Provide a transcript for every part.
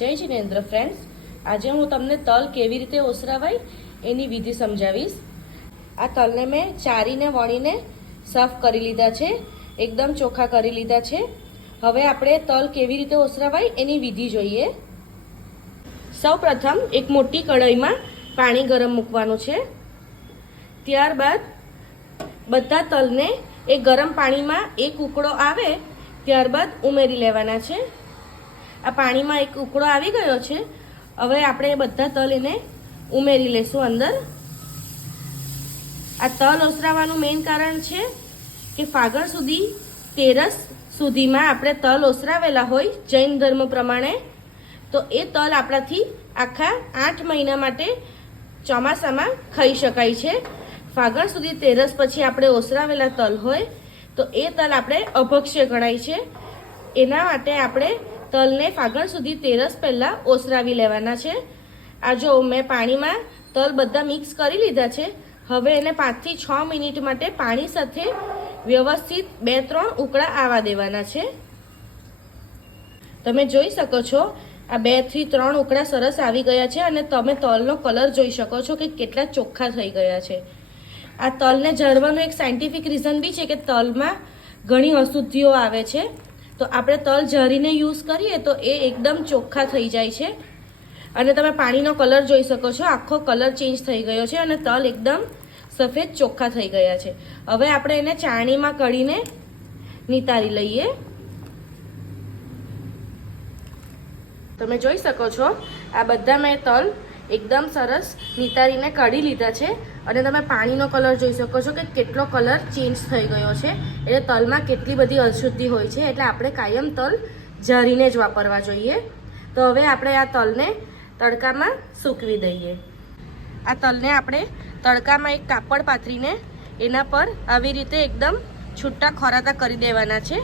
જય જિનેન્દ્ર ફ્રેન્ડ્સ આજે હું તમને તલ કેવી રીતે ઓસરાવાય એની વિધિ સમજાવીશ. આ તલને મેં ચારીને વણીને સાફ કરી લીધા છે, એકદમ ચોખ્ખા કરી લીધા છે. હવે આપણે તલ કેવી રીતે ઓસરાવાય એની વિધિ જોઈએ. સૌ પ્રથમ એક મોટી કઢાઈમાં પાણી ગરમ મૂકવાનું છે. ત્યારબાદ બધા તલને એ ગરમ પાણીમાં એક ઉકળો આવે ત્યારબાદ ઉમેરી લેવાના છે. આ પાણીમાં એક ઉકળો આવી ગયો છે. હવે આપણે બધા તલ એને ઉમેરી લેશું અંદર. આ તલ ઓસરાવાનું મેઇન કારણ છે કે ફાગણ સુધી, તેરસ સુધીમાં આપણે તલ ઓસરાવેલા હોય જૈન ધર્મ પ્રમાણે. તો એ તલ આપણાથી આખા આઠ મહિના માટે ચોમાસામાં ખાઈ શકાય છે. ફાગણ સુધી, તેરસ પછી આપણે ઓસરાવેલા તલ હોય, તો એ તલ આપણે અભક્ષ્ય ગણાય છે. એના માટે આપણે તલને ફાગણ સુધી તેરસ પહેલાં ઓસરાવી લેવાના છે. આ જો મેં પાણીમાં તલ બધા મિક્સ કરી લીધા છે, હવે એને પાંચથી છ મિનિટ માટે પાણી સાથે વ્યવસ્થિત બે ત્રણ ઉકળા આવવા દેવાના છે. તમે જોઈ શકો છો, આ બેથી ત્રણ ઉકળા સરસ આવી ગયા છે અને તમે તલનો કલર જોઈ શકો છો કે કેટલા ચોખ્ખા થઈ ગયા છે. આ તલને ઝરવાનું એક સાયન્ટિફિક રીઝન બી છે કે તલમાં ઘણી અશુદ્ધિઓ આવે છે. તો આપણે તલ ઝરીને યુઝ કરીએ તો એ એકદમ ચોખ્ખા થઈ જાય છે. અને તમે પાણીનો કલર જોઈ શકો છો. આખો કલર ચેન્જ થઈ ગયો છે અને તલ એકદમ સફેદ ચોખ્ખા થઈ ગયા છે. હવે આપણે એને ચાણીમાં કઢીને નિતારી લઈએ. તમે જોઈ શકો છો, આ બધા મેં તલ એકદમ સરસ નિતારીને કાઢી લીધા છે. અને તમે પાણીનો કલર જોઈ શકો છો કે કેટલો કલર ચેન્જ થઈ ગયો છે. એટલે તલમાં કેટલી બધી અશુદ્ધિ હોય છે. એટલે આપણે કાયમ તલ ઝરીને જ વાપરવા જોઈએ. તો હવે આપણે આ તલને તડકામાં સૂકવી દઈએ. આ તલને આપણે તડકામાં એક કાપડ પાથરીને એના પર આવી રીતે એકદમ છૂટા ખોરાતા કરી દેવાના છે.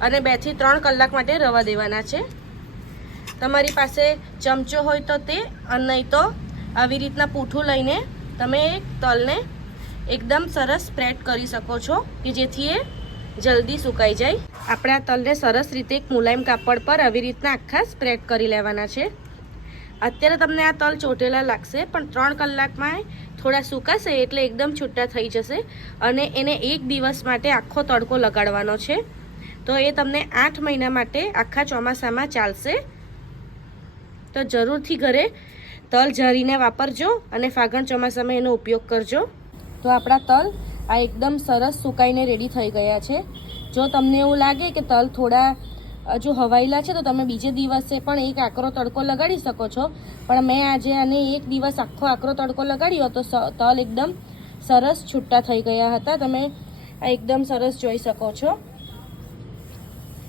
અને બેથી ત્રણ કલાક માટે રવા દેવાના છે. તમારી પાસે ચમચો હોય તો તે, અને નહીં તો આવી રીતના પૂઠું લઈને તમે તલને એકદમ સરસ સ્પ્રેડ કરી શકો છો, કે જેથી એ જલ્દી સુકાઈ જાય. આપણે આ તલને સરસ રીતે એક મુલાયમ કાપડ પર આવી રીતના આખા સ્પ્રેડ કરી લેવાના છે. અત્યારે તમને આ તલ ચોટેલા લાગશે, પણ ત્રણ કલાકમાં થોડા સુકાશે એટલે એકદમ છૂટા થઈ જશે, અને એને એક દિવસ માટે આખો તડકો લગાડવાનો છે. તો એ તમને આઠ મહિના માટે આખા ચોમાસામાં ચાલશે. તો જરૂરથી ઘરે તલ ઝરીને વાપરજો અને ફાગણ ચોમાસામાં એનો ઉપયોગ કરજો. તો આપણા તલ આ એકદમ સરસ સુકાઈને રેડી થઈ ગયા છે. જો તમને એવું લાગે કે તલ થોડા જો હવાઈલા છે તો તમે બીજે દિવસે પણ એક આકરો તડકો લગાડી શકો છો. પણ મેં આજે આને એક દિવસ આખો આકરો તડકો લગાડ્યો તો તલ એકદમ સરસ છૂટા થઈ ગયા હતા. તમે આ એકદમ સરસ જોઈ શકો છો.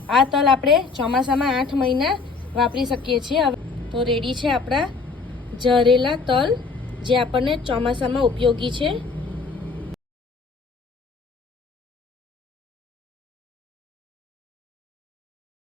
આ તલ આપણે ચોમાસામાં આઠ મહિના વાપરી શકીએ છીએ. તો રેડી છે આપણા જરેલા તલ જે આપણને ચોમાસામાં ઉપયોગી છે.